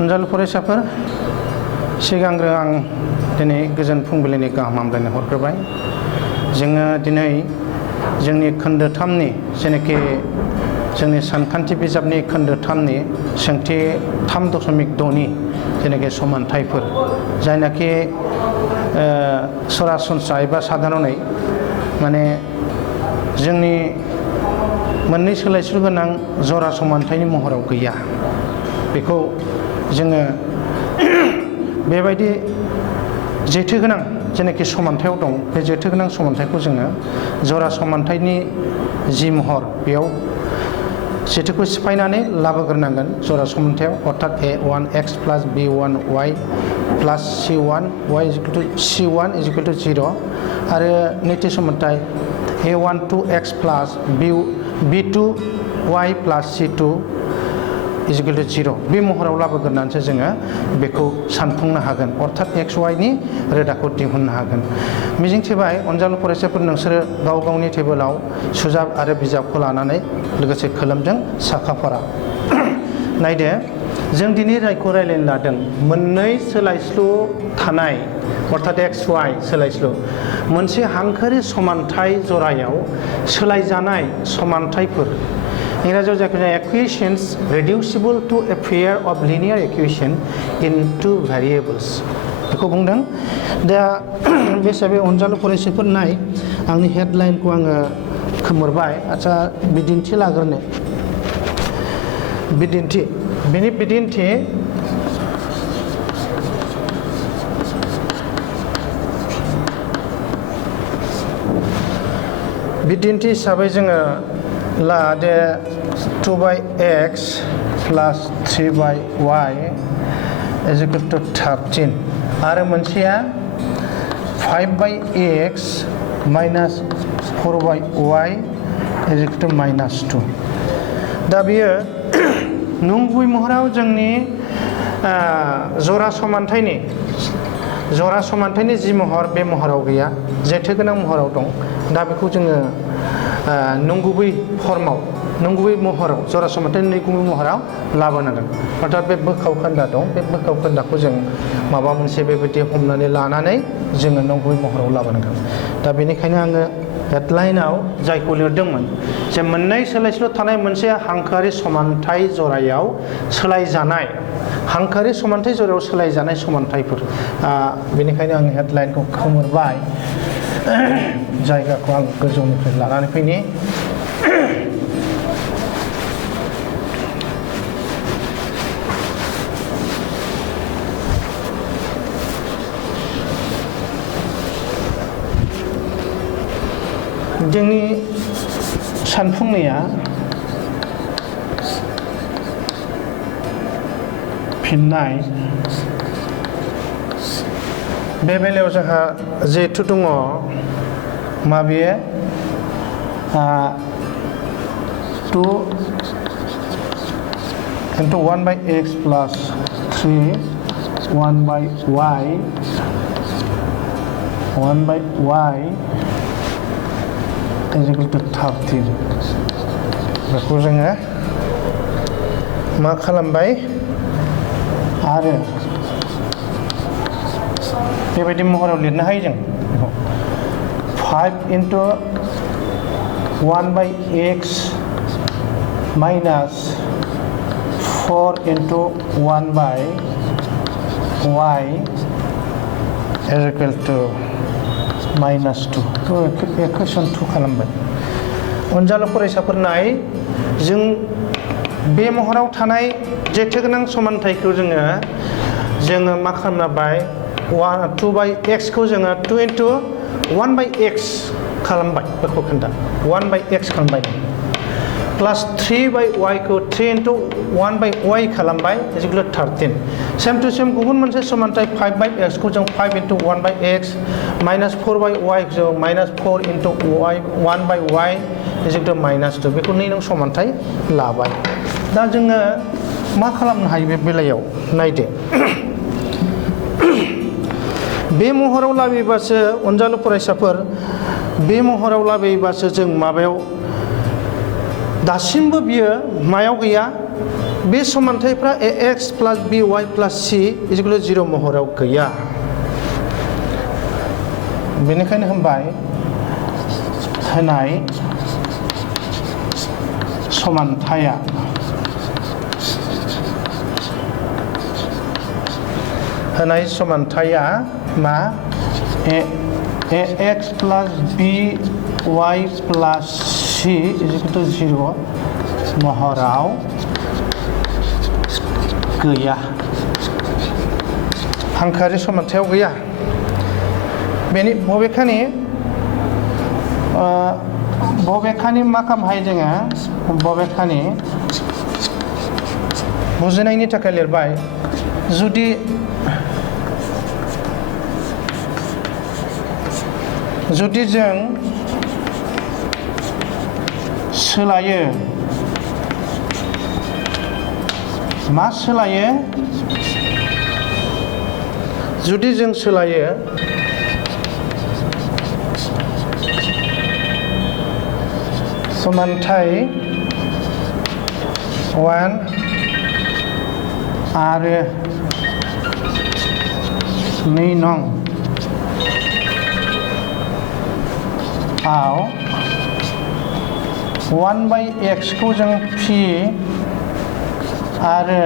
अनजालु फरायसाफोर सिगांग्रो आं दिनै गोजोन फुंबिलिनि गाहाम हामलायनाय हरग्रोबाय। जोङो दिनै जोंनि खोन्दो 3नि जेनाखि जोंनि सानखान्थि बिजाबनि खोन्दो 3नि सोंथि 3.6नि जेनाखि समानथायफोर जायनाखि सरासनस्रा एबा साधारनै माने जोंनि मोननै सोलायस्लु गोनां जरा समानथायनि महराव गैया। बेखौ जोङो बेबायदि जेथोगोनां जेनाखि समानथायाव दं बे जेथोगोनां समानथायखौ जोङो जरा समानथायनि जि महर बेयाव जेथोखौ सिफायनानै लाबोग्रोनांगोन जरा समानथायाव अर्थात a1x plus b1y plus c1y c1 0 आरो नैथि समानथाय a12x plus b2y plus c2 0 बे महराव लाबोग्रोनानैसो जोङो बेखौ सानफुंनो हागोन अर्थात xy नि रोदाखौ दिहुननो हागोन। मिजिंथिबाय अनजालु फरायसाफोर नोंसोरो गाव गावनि टेबोलाव सुजाब आरो बिजाबखौ लानानै लोगोसे खोलोमजों साखाफारा नायदो। जों दिनै जायखौ रायज्लायनो लादों मोननै सोलायस्लु थानाय अर्थात xy सोलायस्लु मोनसे हांखोआरि समानथाय जरायाव सोलायजानाय समानथायफोर इंराजियाव जायखौ जों equations reducible to a pair of linear equation in two variables बेखौ बुंदों। दा बे हिसाबै अनजालु फरायसाफोर नाय आंनि हेडलाइनखौ आङो खोमोरबाय। आच्चा बिदिन्थि लाग्रोनो बिदिन्थि बेनि बिदिन्थि हिसाबै जोङो लादे 2/x plus 3/y is equal to 13 आरो मोनसेया 5/x minus 4/y is equal to -2। दा बियो नंगुबै महराव जोंनि जरा समानथायनि जि महर बे महराव गैया जेथोगोनां महराव दं। दा बेखौ जोङो नंगुबै फर्माव नंगुबै महराव जरा समानथायनि नंगुबै महराव लाबोनांगोन। अर्थात बे बोखाव खोन्दा दं बे बोखाव खोन्दाखौ जों माबा मोनसे बेबायदि हमनानै लानानै जोङो नंगुबै महराव लाबोनांगोन। दा बेनिखायनो आङो हेडलाइनाव जायखौ लिरदोंमोन जे मोननै सोलायस्लु थानाय मोनसे हांखोआरि समानथाय जरायाव सोलायजानाय हांखोआरि समानथाय जरायाव सोलायजानाय समानथायफोर बेनिखायनो आं हेडलाइनखौ खोमोरबाय। जायगाखौ आं गोजौनिफ्राय लानानै फैनि जोंनि सानफुंनाया फिननाय बे बेलायाव जोंहा जिहेथु दङ माबेयो 2 into 1/x plus 3 1/y is equal to 13 बेखौ जोङो मा खालामबाय आरो बेबायदि महराव लिरनो हायो जों 5 into 1/x minus 4 into 1/y is equal to -2 equation 2 खालामबाय। अनजालु फरायसाफोर नाय जों बे महराव थानाय जेथोगोनां समानथायखौ जोङो मा खालामबाय 2/x खौ जोङो 2 into 1/x खालामबाय बेखौ खोन्था 1/x खालामबाय प्लास 3/y खौ 3 into 1/y खालामबाय is equal to 13 same to same गुबुन मोनसे समानथाय 5/x खौ जों 5 into 1/x minus 4/y जों -4 into 1/y is equal to -2 बेखौ नों समानथाय लाबाय। दा जोङो मा खालामनो हायो बे बेलायाव नायदो बे महराव लाबोयोबासो अनजालु फरायसाफोर बे महराव लाबोयोबासो जों माबायाव दासिमबो बियो मायाव गैया बे समानथायफ्रा ax plus by plus c is equal 0 महराव गैया बेनिखायनो होनबाय होनाय समानथाया मा ax plus by plus c is equal 0 महराव गैया हांखोआरि समानथायाव गैया बेनि बबेखानि मा खालामनो हायो जोङो बबेखानि बुजिनायनि थाखाय लिरबाय जुदि जों सोलायो मा सोलायो जुदि जों सोलायो समानथाय 1 आरो 2 नं आव 1/x खौ जों p आरो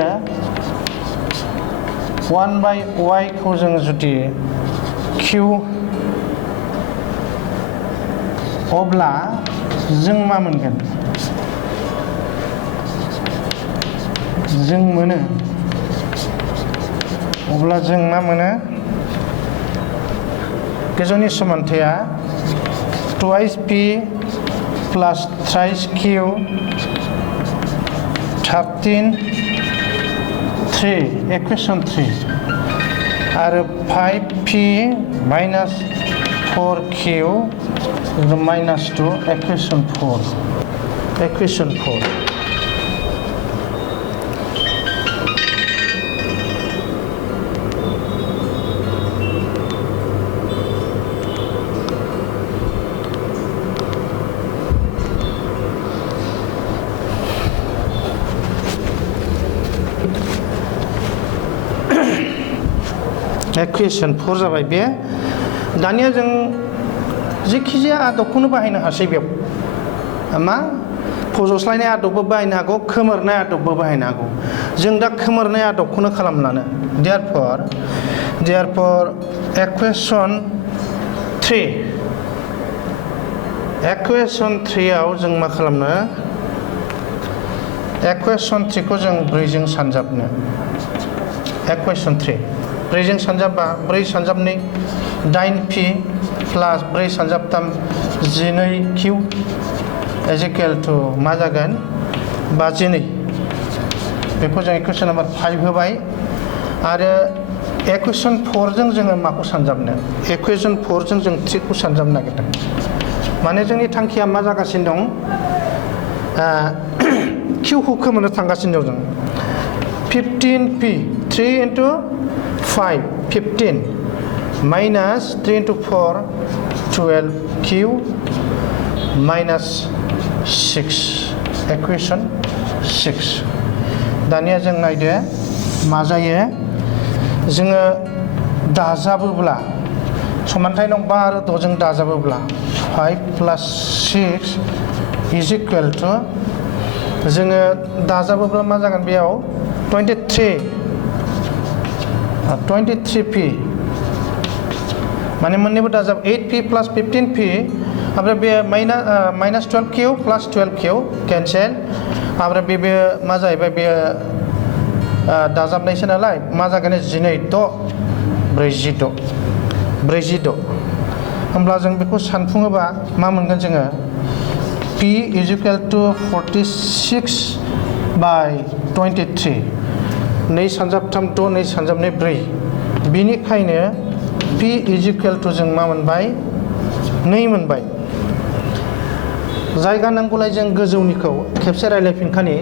1/y खौ जों जुदि q अब्ला जों मा मोनगोन जों मोनो अब्ला जों मा मोनो गोजौनि समानथाया twice p plus thrice q 13 3 equation 3 आरो 5p minus 4q minus 2 equation 4 equation 4 जाबाय बे दानिया जों जेखिजाया आदबखौनो बाहायनो हासै बेयाव मा फज'स्लायनाय आदबबो बाहायनो हागौ खोमोरनाय आदबबो बाहायनो हागौ जों दा खोमोरनाय आदबखौनो खालामलानो therefore equation 3 आव जों मा खालामनो equation 3 खौ जों 4 जों सानजाबनो equation 3 4 जों सानजाबबा 4 सानजाबनै 8p प्लस 4 सानजाबथाम 12q इजिकेल टु मा जागोन 52 बेखौ जों इक्वेशन नम्बर 5 होबाय आरो इक्वेशन 4 जों जोङो माखौ सानजाबनो इक्वेशन 4 जों 3 खौ सानजाबनो नागिरदों माने जोंनि थांखिया मा जागासिनो दं q खौ खोमोरनो थांगासिनो दं जों 15p 3 into 5 15 minus 3 into 4 12q minus 6 equation 6 दानिया जों नायदो मा जायो जोङो दाजाबोब्ला समानथाय नं 5 आरो 6 जों दाजाबोब्ला 5 plus 6 is equal to जोङो दाजाबोब्ला मा जागोन बेयाव 23p माने मोननैबो दाजाब 8p plus 15p ओमफ्राय बे minus 12q plus 12q cancel ओमफ्राय बे मा जाहैबाय बे दाजाबनायसो नालाय मा जागोन 42 होमब्ला जों बेखौ सानफुङोबा मा मोनगोन जोङो p is equal to 46 by 23 2 सानजाबथाम 6 2 सानजाबनै 4 बिनिखायनो p is equal to जों मा मोनबाय 2 मोनबाय जायगा नांगौलाय जों गोजौनिखौ खेबसे रायलायफिनखानि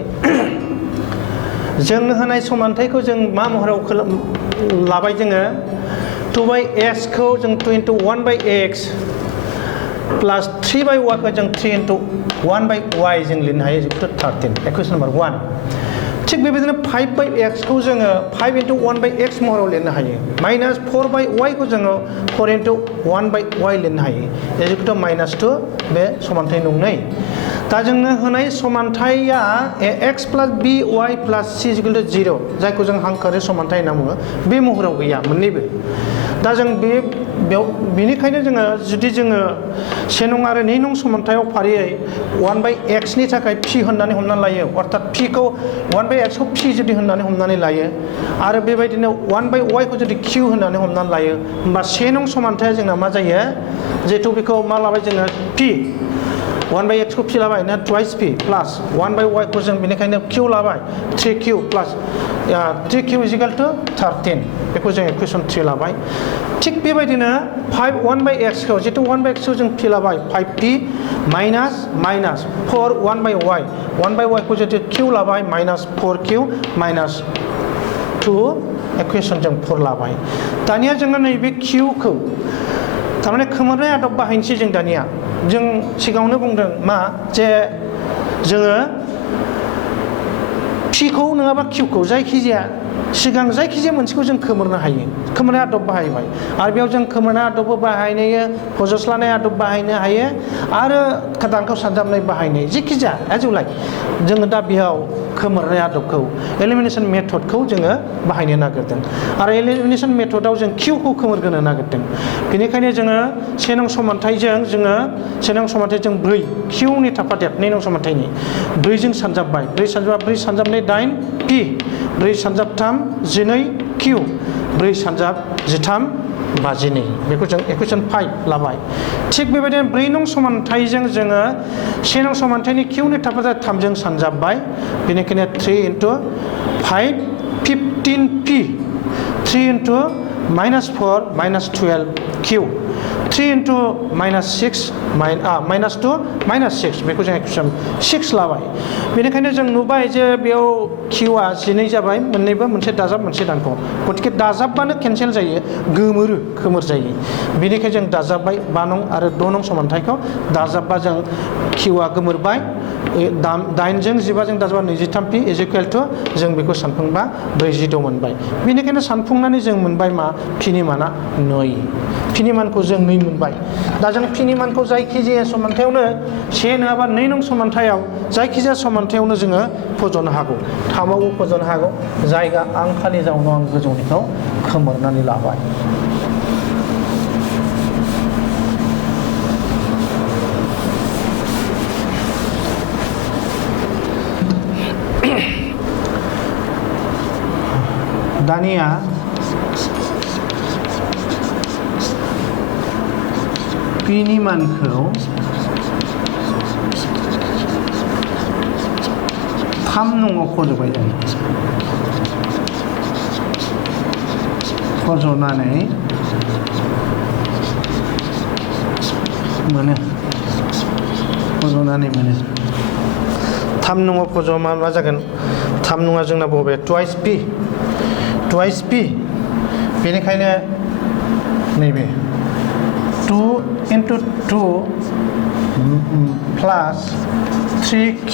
जोंनो होनाय समानथायखौ जों मा महराव लाबाय जोङो 2/x खौ जों 2 into 1/x plus 3/y खौ जों 3 into 1/y जों लिरनो हायो 13 इक्वेशन नम्बर 1 थिग बेबायदिनो 5/x खौ जोङो 5 * 1/x महराव लिरनो हायो माइनास 4/y खौ जोङो 4 * 1/y लिरनो हायो इजिकेल टु -2 बे समानथाय नंनै दा जोंनो होनाय समानथाया x + b y + c = 0 जायखौ जों हांखोआरि समानथाय होनना बुङो बे महराव गैया मोननैबो दा जों बेनिखायनो जोङो जुदि जोङो 1 नं आरो 2 नं समानथायाव फारियै 1/x नि थाखाय p होननानै हमनानै लायो अर्थात p खौ 1/x खौ p जुदि होननानै हमनानै लायो आरो बेबायदिनो 1/y खौ जुदि q होननानै हमनानै लायो होमबा 1 नं समानथाया जोंना मा जायो जिहेथु बेखौ मा लाबाय जोङो p 1/x खौ p लाबाय ना twice p प्लास 1/y खौ जों बेनिखायनो q लाबाय 3q प्लास 3q = 13 बेखौ जों इकुवेशन 3 लाबाय थिग बेबायदिनो 1/x खौ जिहेतु 1/x खौ जों p लाबाय 5p माइनास 4 1/y खौ जिहेतु q लाबाय -4q -2 इकुवेशन जों 4 लाबाय दानिया जोङो नैबे q खौ थारमाने खोमोरनाय आदब बाहायनोसै जों दानिया जों सिगाङावनो बुंदों मा जे जोङो p खौ नङाबा q खौ जायखिजाया सिगां जायखिजाया मोनसेखौ जों खोमोरनो हायो खोमोरनाय आदब बाहायबाय आरो बेयाव जों खोमोरनाय आदबबो बाहायनो हायो फजस्लानाय आदब बाहायनो हायो आरो दानखौ सानजाबनाय बाहायनो जेखि जाया एज इउ लाइक जोङो दा बेयाव खोमोरनाय आदबखौ एलिमिनेशन मेथडखौ जोङो बाहायनो नागिरदों आरो एलिमिनेशन मेथडआव जों q खौ खोमोरग्रोनो नागिरदों बेनिखायनो जोङो 1 नं समानथायजों 4 q नि थाफादेर 2 नं समानथायनि 4 जों सानजाबबाय 4 सानजाब 2 8 p 4 सानजाब 3 12 q 4 सानजाब 13 52 बेखौ जों इकुवेशन 5 लाबाय थिग बेबायदिनो 4 नं समानथायजों जोङो 1 नं समानथायनि q नि थाफादेर 3 जों सानजाबबाय बेनिखायनो 3 * 5 15p 3 * -4 -12 q 3 * -6 -2 -6 बेखौ जों इकुवेशन 6 लाबाय बेनिखायनो जों नुबाय जे बेयाव qआ 12 जाबाय मोननैबो मोनसे दाजाब मोनसे दानख' गतिके दाजाबबानो केनसेल जायो खोमोर जायो बेनिखायनो जों दाजाबबाय 5 नं आरो 6 नं समानथायखौ दाजाबबा जों qआ गोमोरबाय 8 जों 15 जों दाजाबा 23p इजिकेल टु जों बेखौ सानफुंबा 46 मोनबाय बेनिखायनो सानफुंनानै जों मोनबाय मा p नि माना 9 p नि मानखौ जों 2 मोनबाय दा जों p नि मानखौ जायखिजाया समानथायावनो 1 नङाबा 2 नं समानथायाव जायखिजाया समानथायावनो जोङो फज'नो हागौ 3आवबो फज'नो हागौ जायगा आंखालनि जाउनाव आं गोजौनिखौ खोमोरनानै लाबाय दानिया p नि मानखौ 3 नङाव फज'बाय जों फज'नानै मोनो 3 नङाव फज'बा मा जागोन 3 नङा जोंना बबे twice p बेनिखायनो नैबे 2 * 2 प्लास 3q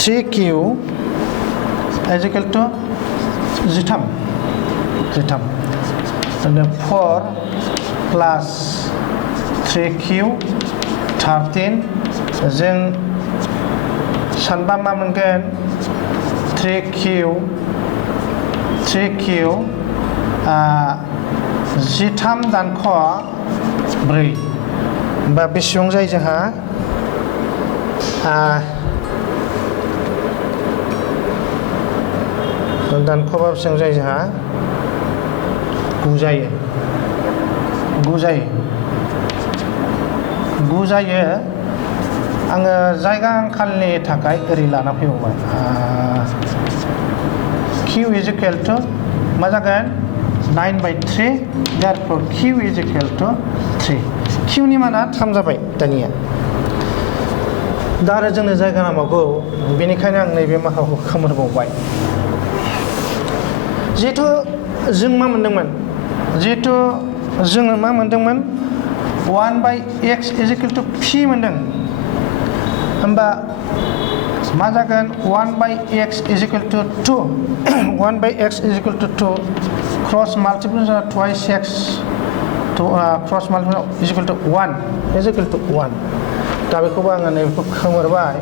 3q इजिकेल टु 13 4 प्लास 3q 13 जों सानबा मा मोनगोन 3q 13 दानख' 4 होमबा बेसेबां जायो जोंहा दानख'बा बेसेबां जायो जोंहा 9 जायो आङो जायगा आंखालनि थाखाय ओरै लाना फैबावबाय q इजिकेल टु मा जागोन 9/3 therefore q is equal to 3 q नि माना 3 जाबाय दानिया दा आरो जोंनो जायगा नांबावगौ बेनिखायनो आं नैबे माखाखौ खोमोरबावबाय जिहेथु जों मा मोनदोंमोन 1/x इजिकेल टु p मोनदों होमबा मा जागोन 1 by x is equal to 2 1 by x is equal to 2 cross multiply twice x to cross multiply is equal to 1 is equal to 1 दा बेखौबो आङो नैबेखौ खोमोरबाय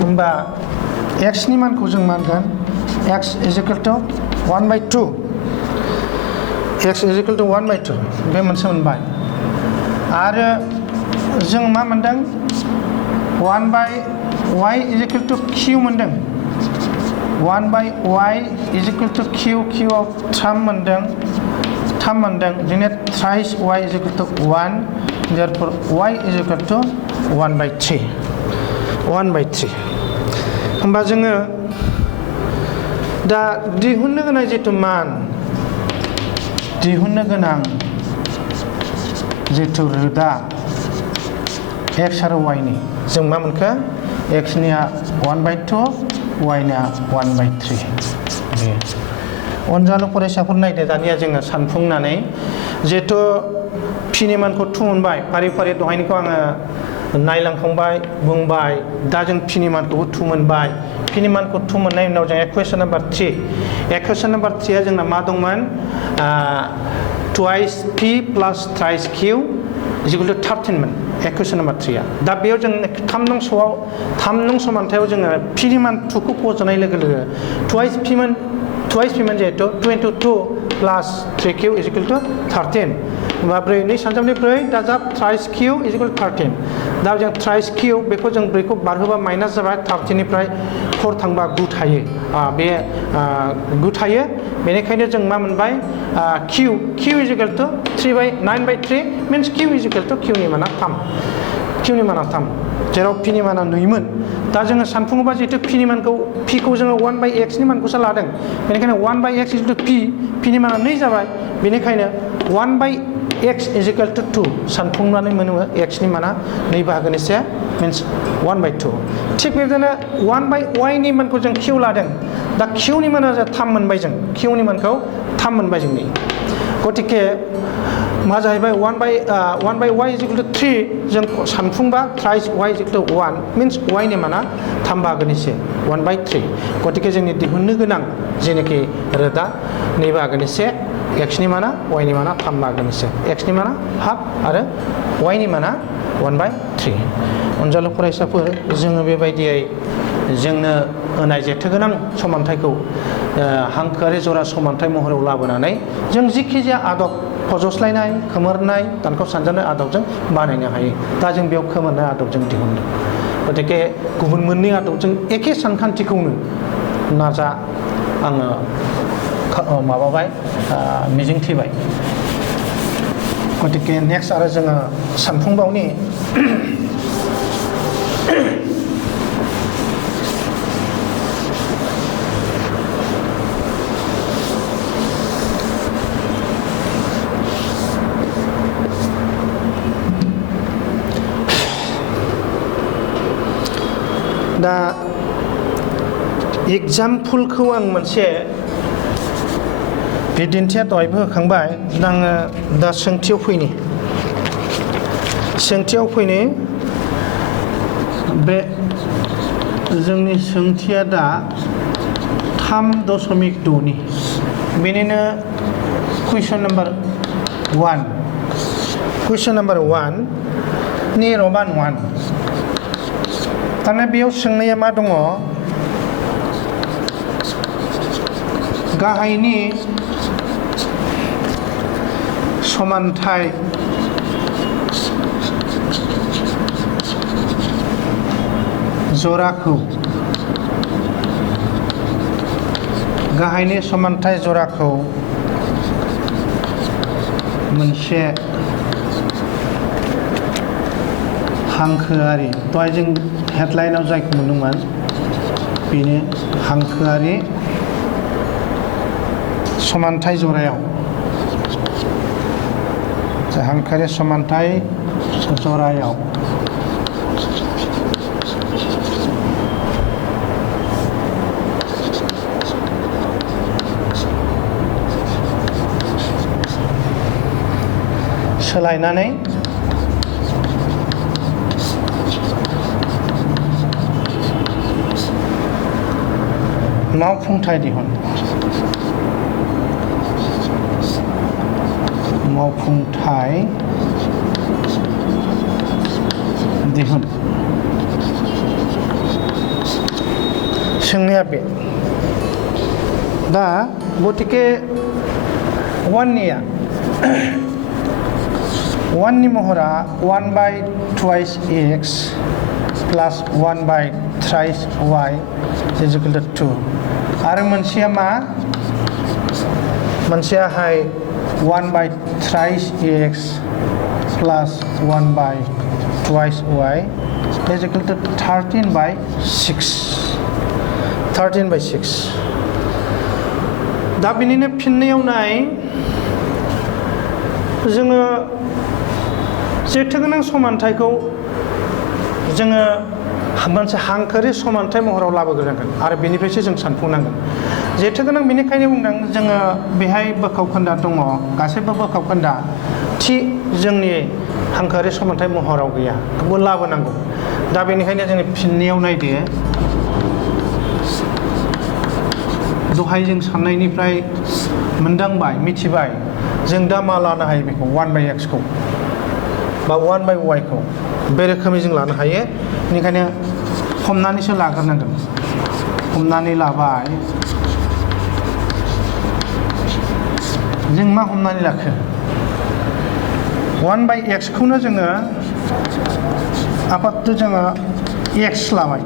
होमबा x नि मानखौ जों मानगोन x is equal to 1 by 2 x is equal to 1 by 2 बे मोनसे मोनबाय आरो जों मा मोनदों 1 by y is equal to q मोनदों 1 by y is equal to q q आव 3 मोनदों जोंनिया thrice y is equal to 1 therefore y is equal to 1 by 3 होमबा जोङो दा दिहुननो गोनां जितु मान दिहुननो गोनां जितु रोदा x आरो y नि जों मा मोनखो x निया 1 by 2 y निया 1 by 3 बे अनजालु फरायसाफोर नायदो दानिया जोङो सानफुंनानै जितु p नि मानखौ 2 मोनबाय फारि फारि दहायनिखौ आङो नायलांखांबाय बुंबाय दा जों p नि मानखौबो 2 मोनबाय p नि मानखौ 2 मोननायनि उनाव जों इक्वेशन नम्बर 3 इक्वेशन नम्बर 3 आ जोंना मा दंमोन twice p plus thrice q is equal to 13 मोन इक्वेशन नम्बर 3 आ दा बेयाव जों 3 नं समानथायाव जोङो p नि मान 2 खौ फज'नाय लोगो लोगो twice p मोन जिहेतु 2 into 2 plus 3q is equal to 13 होमबा 4 2 3 4 दाजाब thrice q is equal to 13 दा जों thrice q बेखौ जों 4 खौ बारहोबा माइनास जाबाय 13 निफ्राय 4 थांबा 9 थायो बे 9 थायो बेनिखायनो जों मा मोनबाय q is equal to 9 by 3 means q is equal to q नि माना 3 जेराव p नि माना 2 मोन दा जोङो सानफुङोबा जितु p नि मानखौ p खौ जोङो 1 by x नि मानखौसो लादों बेनिखायनो 1 by x is equal to p नि माना 2 जाबाय बेनिखायनो 1 by x is equal to 2 सानफुंनानै मोनो x नि माना 2 बाहागोनि से means 1 by 2 थिग बेबायदिनो 1 by y नि मानखौ जों q लादों दा q नि माना 3 मोनबाय जों q नि मानखौ 3 मोनबाय जोंनि गतिके मा जाहैबाय 1 by y is equal to 3 जों सानफुंबा thrice y is equal to 1 means y नि माना 3 बाहागोनि से 1 by 3 गतिके जोंनि दिहुननो गोनां जेनेखि रोदा 2 बाहागोनि से x नि माना y नि माना 3 बाहागोनि से x नि माना हाफ आरो y नि माना 1 by 3 अनजालु फरायसाफोर जोङो बेबायदियै जोंनो होनाय जेथोगोनां समानथायखौ हांखोआरि जरा समानथाय महराव लाबोनानै जों जिखिजाया आदब फज'स्लायनाय खोमोरनाय दानखौ सानजानाय आदबजों बानायनो हायो दा जों बेयाव खोमोरनाय आदबजों दिहुनदों गतिके गुबुन मोननै आदबजों एखे सानखान्थिखौनो नाजा आङो माबाबाय मिजिंथिबाय गतिके नेक्स्ट आरो जोङो सानफुंबावनि दा एग्जामपलखौ आं मोनसे बिदिन्थिया दहायबो होखांबाय आङो दा सोंथियाव फैनि बे जोंनि सोंथिया दा 3.6 नि बेनिनो कुइसन नम्बर 1 नि रमान 1 थारमाने बेयाव सोंनाया मा दङ गाहायनि समानथाय जराखौ मोनसे हांखोआरि दहाय जों हेडलाइनाव जायखौ मोनदोंमोन बेनो हांखोआरि समानथाय जरायाव हांखोआरि समानथाय जरायाव सोलायनानै मावफुंथाय दिहुन मावफुंथाय दिहुन सोंनाया बे दा गतिके 1निया 1नि महरा 1/2 x plus 1/3 y is equal to 2 आरो मोनसेया मा मोनसेयाहाय 1/3 x plus 1/2 y is equal to 13/6 दा बिनिनो फिननायाव नाय जोङो जेथोगोनां समानथायखौ जोङो मोनसे हांखोआरि समानथाय महराव लाबोग्रोनांगोन आरो बेनिफ्रायसो जों सानफुंनांगोन जेथोगोनां बेनिखायनो बुंदों जोङो बेहाय बोखावखोन्दा दङ गासैबो बोखावखोन्दा थि जोंनि हांखोआरि समानथाय महराव गैया बेखौ लाबोनांगौ दा बेनिखायनो जोंनि फिननायाव नायदो दहाय जों साननायनिफ्राय मोनदांबाय मिथिबाय जों दा मा लानो हायो बेखौ 1/x खौ बा 1/y खौ बे रोखोमै जों लानो हायो बेनिखायनो हमनानैसो लाग्रोनांगोन हमनानै लाबाय जों मा हमनानै लाखो 1/x खौनो जोङो आपातथ' जोङो x लाबाय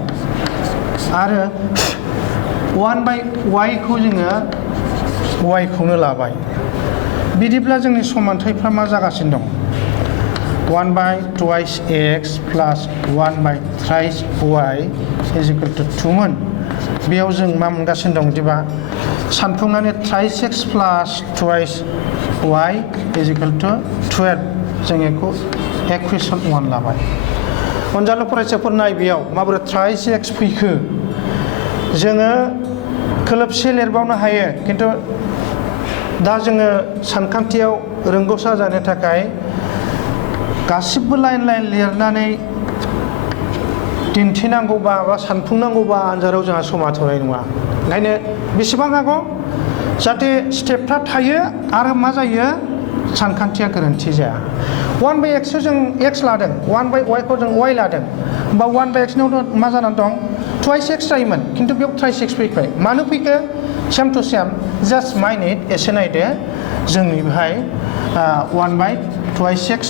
आरो 1/y खौ जोङो y खौनो लाबाय बिदिब्ला जोंनि समानथायफ्रा मा जागासिनो दं 1/2 x plus 1/3 y is equal to 2 मोन बेयाव जों मा मोनगासिनो दं बिदिबा सानफुंनानै 3x plus 2y is equal to 12 जों बेखौ इक्वेशन 1 लाबाय अनजालु फरायसाफोर नाय बेयाव माबोरै 3x फैखो जोङो खोलोबसे लिरबावनो हायो खिन्थु दा जोङो सानखान्थियाव रोंगौसा जानो थाखाय गासिबो लाइन लाइन लिरनानै दिन्थिनांगौबा बा सानफुंनांगौबा आनजादाव जोंहा समा थोनाय नङा ओंखायनो बेसेबां हागौ जाहाथे स्टेपफ्रा थायो आरो मा जायो सानखान्थिया गोरोन्थि जाया 1/x खौ जों x लादों 1/y खौ जों y लादों होमबा 1/x नाव मा जानानै दं 2x जायोमोन खिन्थु बेयाव 3x फैबाय मानो फैखो same to same just mind एसे नायदो जोंनि बेहाय 1/2x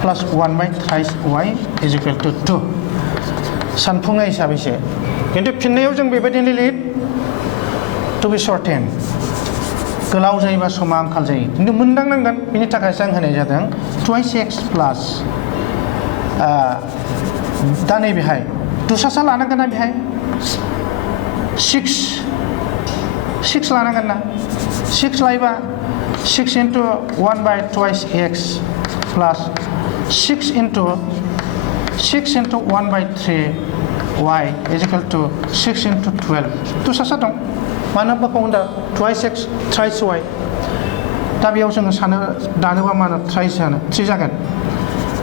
plus 1/3y is equal to 2 सानफुंनाय हिसाबैसो खिन्थु फिननायाव जों बेबायदिनो लिर टु बि शर्टेन गोलाव जायोबा समा आंखाल जायो खिन्थु मोनदांनांगोन बेनि थाखायसो आं होनाय जादों 2x प्लास दा नैबेहाय दुसासा लानांगोन ना बेहाय 6 लानांगोन ना 6 लायोबा 6 into 1/2x plus 6 into 1/3y is equal to 6 into 12 दुसासा दं मानो बोखावखोन्दा 2x 3y दा बेयाव जोङो सानो दानोबा मा होनो 3 जागोन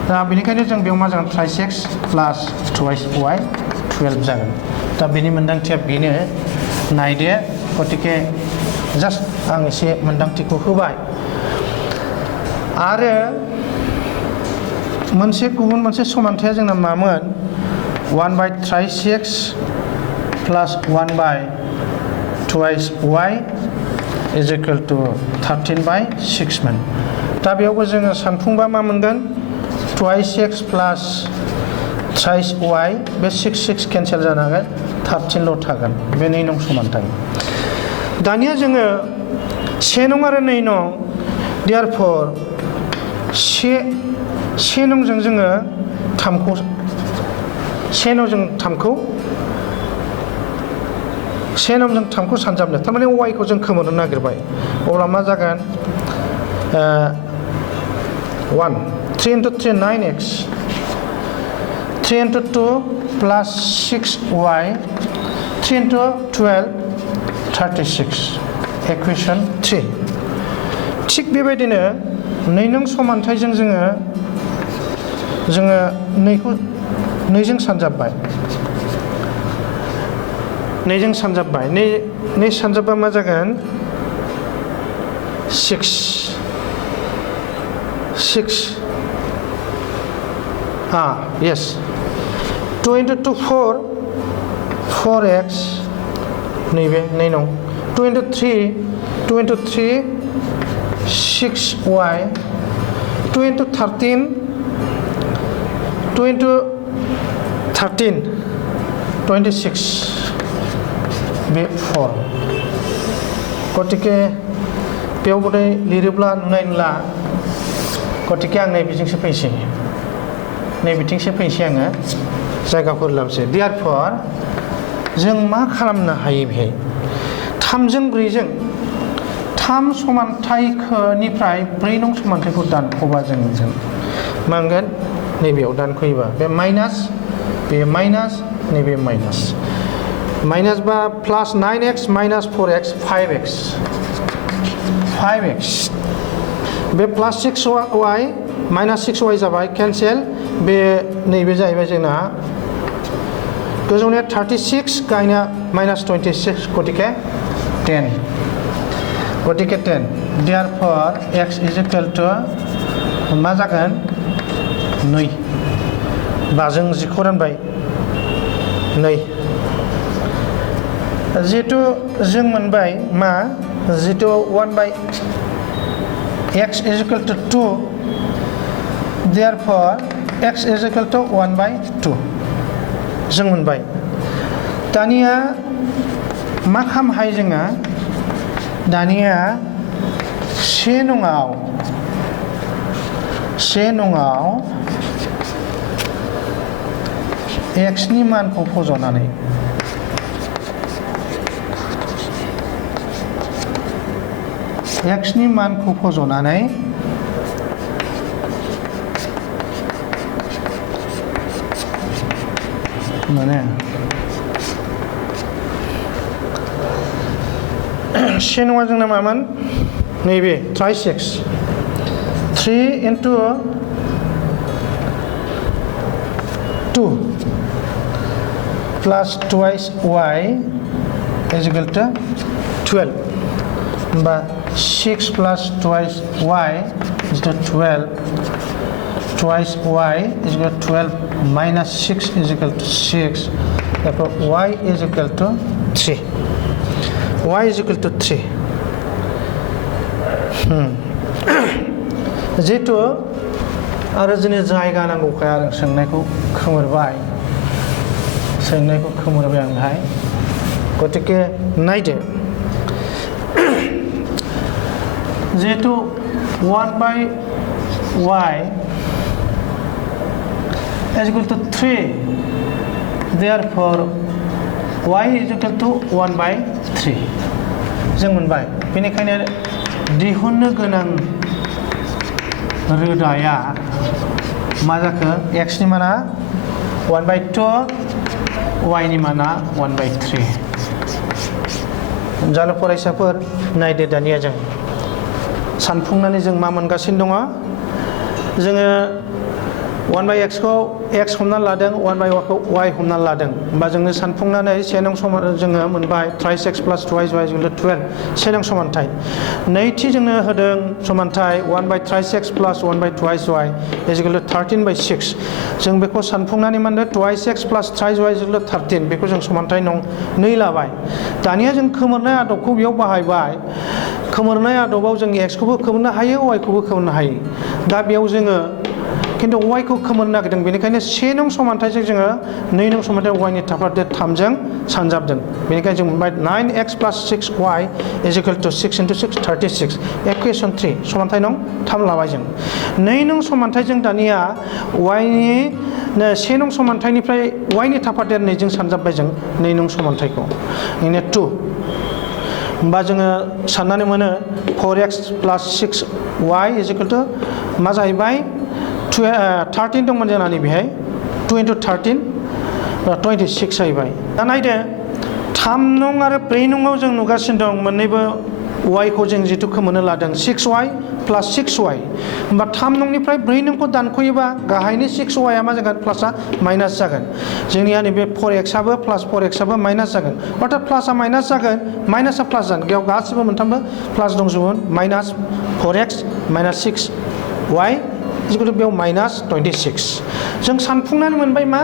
दा बेनिखायनो जों बेयाव मा जागोन 3x plus 2y 12 जागोन दा बेनि मोनदांथिया बेनो नायदो गतिके जास्ट आं एसे मोनदांथिखौ होबाय आरो गुबुन मोनसे समानथाया जोंना मामोन 1/3x plus 1/2y is equal to 13/6 मोन दा बेयावबो जोङो सानफुंबा मा मोनगोन 2x plus 3y बे 6 केन्सेल जानांगोन 13ल' थागोन बे 2 नं समानथाय दानिया जोङो 1 नं आरो 2 नं देयारफर 1 नंजों जोङो 3खौ 1 नंजों 3खौ सानजाबनो थारमाने y खौ जों खोमोरनो नागिरबाय अब्ला मा जागोन 3 into 3 9x 3 into 2 plus 6y 3 into 12 36 equation 3 थिग बेबायदिनो 2 नं समानथायजों जोङो 2 जों सानजाबबाय नैजों सानजाबबाय नै सानजाबबा मा जागोन 6 yes 2 into 2 4x नैबे नै नं 2 into 3 6y 2 into 13 26 बे 4 गतिके बेयाव बोदै लिरोब्ला नुनाय नुला गतिके आं नैबिथिंसो फैसै आङो जायगाखौ लाबोसै therefore जों मा खालामनो हायो बेहाय 3 जों 4 जों 3 समानथायनिफ्राय 4 नं समानथायखौ दानख'बा जों मा होनगोन नैबेयाव दानख'योबा बे माइनास नैबे माइनास बा प्लास 9x माइनास 4x 5x बे प्लास 6y माइनास 6y जाबाय केन्सेल बे नैबे जाहैबाय जोंना गोजौनिया 36 गाहायनिया माइनास 26 गतिके 10 therefore x is equal to मा जागोन 2 बाजों 10 रानबाय 2 जिहेतु जों मोनबाय मा जिहेतु 1/x is equal to 2 therefore x is equal to 1/2 जों मोनबाय दानिया मा खालामनो हायो जोङो दानिया 1 नङाव x नि मानखौ फज'नानै माने 1 नङा जोंना मामोन नैबे try 6 3 into 2 plus twice y is equal to 12 होमबा 6 plus twice y is equal to 12 twice y is equal to 12 minus 6 is equal to 6 therefore y is equal to 3 जिहेतु आरो जोंनि जायगा नांगौखाय आरो सोंनायखौ खोमोरबाय आं बेहाय गतिके नायदो जिहेतु 1/y is equal to 3 therefore y is equal to 1/3 जों मोनबाय बेनिखायनो दिहुननो गोनां रोदाया मा जाखो x नि माना 1/2 y नि माना 1/3 जालो फरायसाफोर नायदो दानिया जों सानफुंनानै जों मा मोनगासिनो दङ जोङो 1/x खौ x हमना लादों 1/y खौ y हमना लादों होमबा जोङो सानफुंनानै 1 नं समान जोङो मोनबाय try 6 plus twice y is equal to 12 1 नं समानथाय नैथि जोंनो होदों समानथाय 1/36 plus 1/twice y is equal to 13/6 जों बेखौ सानफुंनानै मोनदों twice x plus twice y is equal to 13 बेखौ जों समानथाय नं 2 लाबाय दानिया जों खोमोरनाय आदबखौ बेयाव बाहायबाय खोमोरनाय आदबाव जों x खौबो खोमोरनो हायो y खौबो खोमोरनो हायो दा बेयाव जोङो खिन्थु y खौ खोमोरनो नागिरदों बेनिखायनो 1 नं समानथायजों जोङो 2 नं समानथाय y नि थाफादेर 3 जों सानजाबदों बेनिखायनो जों मोनबाय 9x plus 6y is equal to 6 into 6 36 equation 3 समानथाय नं 3 लाबाय जों 2 नं समानथायजों दानिया y नि 1 नं समानथायनिफ्राय y नि थाफादेर 2 जों सानजाबबाय जों 2 नं समानथायखौ इने 2 होमबा जोङो साननानै मोनो 4x plus 6y is equal to मा जाहैबाय 13 दंमोन जोंनानि बेहाय 2 into 13 26 जाहैबाय दा नायदो 3 नं आरो 4 नङाव जों नुगासिनो दं मोननैबो y खौ जों जितु खोमोरनो लादों 6y प्लस 6y होमबा 3 नंनिफ्राय 4 नंखौ दानख'योबा गाहायनि 6y आ मा जागोन प्लासआ माइनास जागोन जोंनिया नैबे 4x आबो प्लास 4x आबो माइनास जागोन अर्थात प्लासआ माइनास जागोन माइनासआ प्लास जागोन बेयाव गासिबो मोनथामबो प्लास दंजोबो माइनास 4x माइनास 6y बेयाव माइनास 26 जों सानफुंनानै मोनबाय मा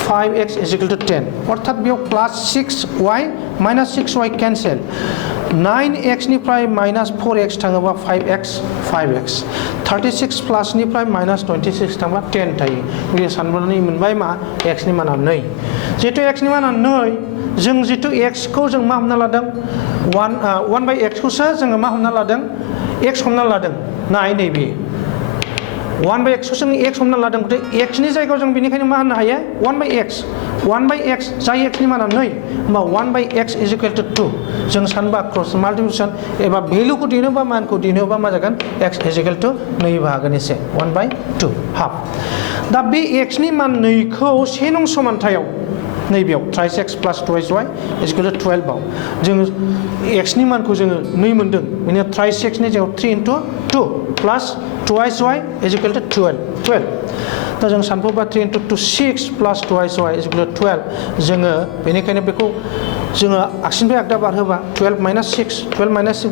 5x is equal to 10 अर्थात बेयाव प्लास 6y minus 6y cancel 9x निफ्राय माइनास 4x थाङोबा 5x 36 प्लस निफ्राय माइनास 26 थाङोबा 10 थायो बे साननानै मोनबाय मा x नि माना 2 जेतु x नि माना 2 जों जितु x खौ जों मा हमना लादों 1/x खौसो जों मा हमना लादों x हमना लादों नाय नैबे 1/x खौ जों x हमना लादों x नि जायगायाव जों बेनिखायनो मा होननो हायो 1/x जाय x नि माना 2 होमबा 1/x is equal to 2 जों सानबा क्रस माल्टिप्लिकेशन एबा भेल्युखौ दिनोबा मानखौ दिनोबा मा जागोन x is equal to 2 बाहागोनि से 1/2 हाफ दा बे x नि मान 2 खौ 1 नं समानथायाव नैबेयाव 3x plus 2y is equal to 12 आव जों x नि मानखौ जों 2 मोनदों बेनि 3x नि जायगायाव 3 into 2 plus 2y is equal to 12 दा जों सानफोबा 3 into 2 6 plus 2y is equal to 12 जोङो बेनिखायनो बेखौ जोङो आगसिनिफ्राय आगदा बारहोबा 12 minus 6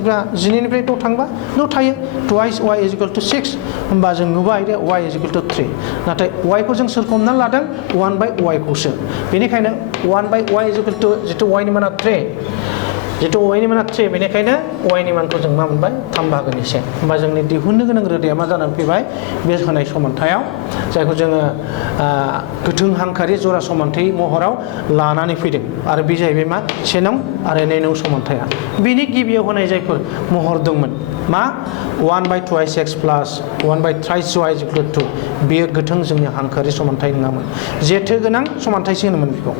बा 12 निफ्राय 2 थांबा 2 थायो 2y is equal to 6 होमबा जों नुबाय दे y is equal to 3 नाथाय y खौ जों सोरखौ हमनानै लादों 1/y खौसो बेनिखायनो 1/y is equal to जितु y नि माना 3 जितु y नि माना 3 बेनिखायनो y नि मानखौ जों मा मोनबाय 3 बाहागोनि से होमबा जोंनि दिहुननो गोनां रोदाया मा जानानै फैबाय बे होनाय समानथायाव जायखौ जोङो गोथों हांखारि जरा समानथाय महराव लानानै फैदों आरो बे जाहैबाय मा 1 नं आरो 2 नं समानथाया बेनि गिबियाव होनाय जायफोर महर दंमोन मा 1/2x plus 1/3y is equal to 2 बेयो गोथों जोंनि हांखारि समानथाय नङामोन जेथो गोनां समानथायसो होनोमोन बेखौ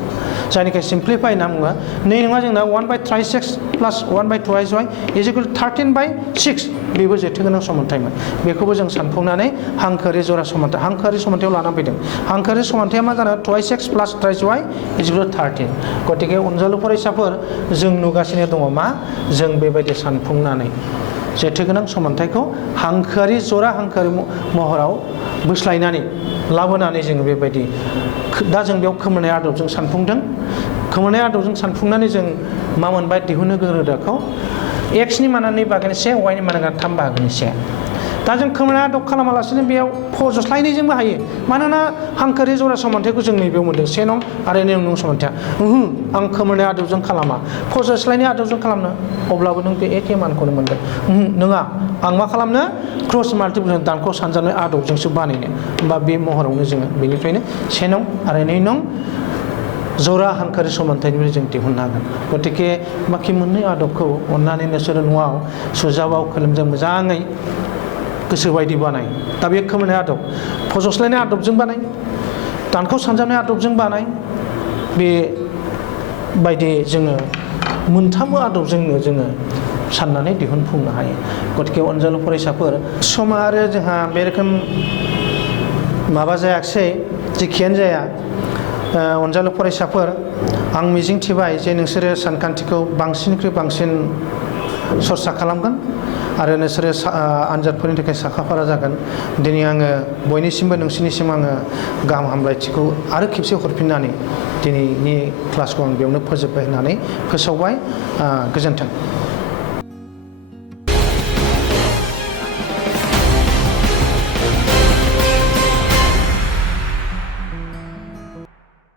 जायनिखाय सिम्प्लिफाइ होनना बुङो 2 नङा जोंना 1/3x plus 1/2y is equal to 13/6 बेबो जेथो गोनां समानथायमोन बेखौबो जों सानफुंनानै हांखारि जरा समानथाय हांखारि समानथायाव लाना फैदों हांखारि समानथाया मा जानो 2x plus 3y is equal to 13 गतिके अनजालु फरायसाफोर जों नुगासिनो दङ मा जों बेबायदि सानफुंनानै जेथो गोनां समानथायखौ हांखारि जरा हांखारि महराव बोस्लायनानै लाबोनानै जों बेबायदि दा जों बेयाव खोमोरनाय आदबजों सानफुंदों खोमोरनाय आदबजों सानफुंनानै जों मा मोनबाय दिहुननो गोनां रोदाखौ x नि माना 2 बाहागोनि से y नि माना 3 बाहागोनि से दा जों खोमोरनाय आदब खालामालासिनो बेयाव फज'स्लायनायजोंबो हायो मानोना हांखारि जरा समानथायखौ जों नैबेयाव मोनदों 1 नं आरो 2 नं समानथाया आं खोमोरनाय आदबजों खालामा फज'स्लायनाय आदबजों खालामनो अब्लाबो नों बे एखे मानखौनो मोनगोन नङा आं मा खालामनो क्रस माल्टिप्लिकेशन दानख' सानजानाय आदबजोंसो बानायनो होमबा बे महरावनो जोङो बेनिफ्रायनो 1 नं आरो 2 नं जरा हांखारि समानथायनिफ्राय जों दिहुननो हागोन गतिके बाखि मोननै आदबखौ अननानै नोंसोरो न'आव सुजाबाव खोलोमजों मोजाङै गोसो बायदि बानाय दा बे खोमोरनाय आदब फज'स्लायनाय आदबजों बानाय दानखौ सानजानाय आदबजों बानाय बे बायदि जोङो मोनथाम आदबजोंनो जोङो साननानै दिहुनफुंनो हायो गतिके अनजालु फरायसाफोर समा आरो जोंहा बे रोखोम माबा जायाखिसै जेखियानो जाया अनजालु फरायसाफोर आं मिजिंथिबाय जे नोंसोरो सानखान्थिखौ बांसिननिख्रुइ बांसिन सरसा खालामगोन आरो नोंसोरो आनजादफोरनि थाखाय साखाफारा जागोन दिनै आङो बयनिसिमबो नोंसिनिसिम आङो गाहाम हामलायथिखौ आरो खेबसे हरफिननानै दिनैनि क्लासखौ आं बेयावनो फोजोबबाय होननानै फोसावबाय गोजोन्थों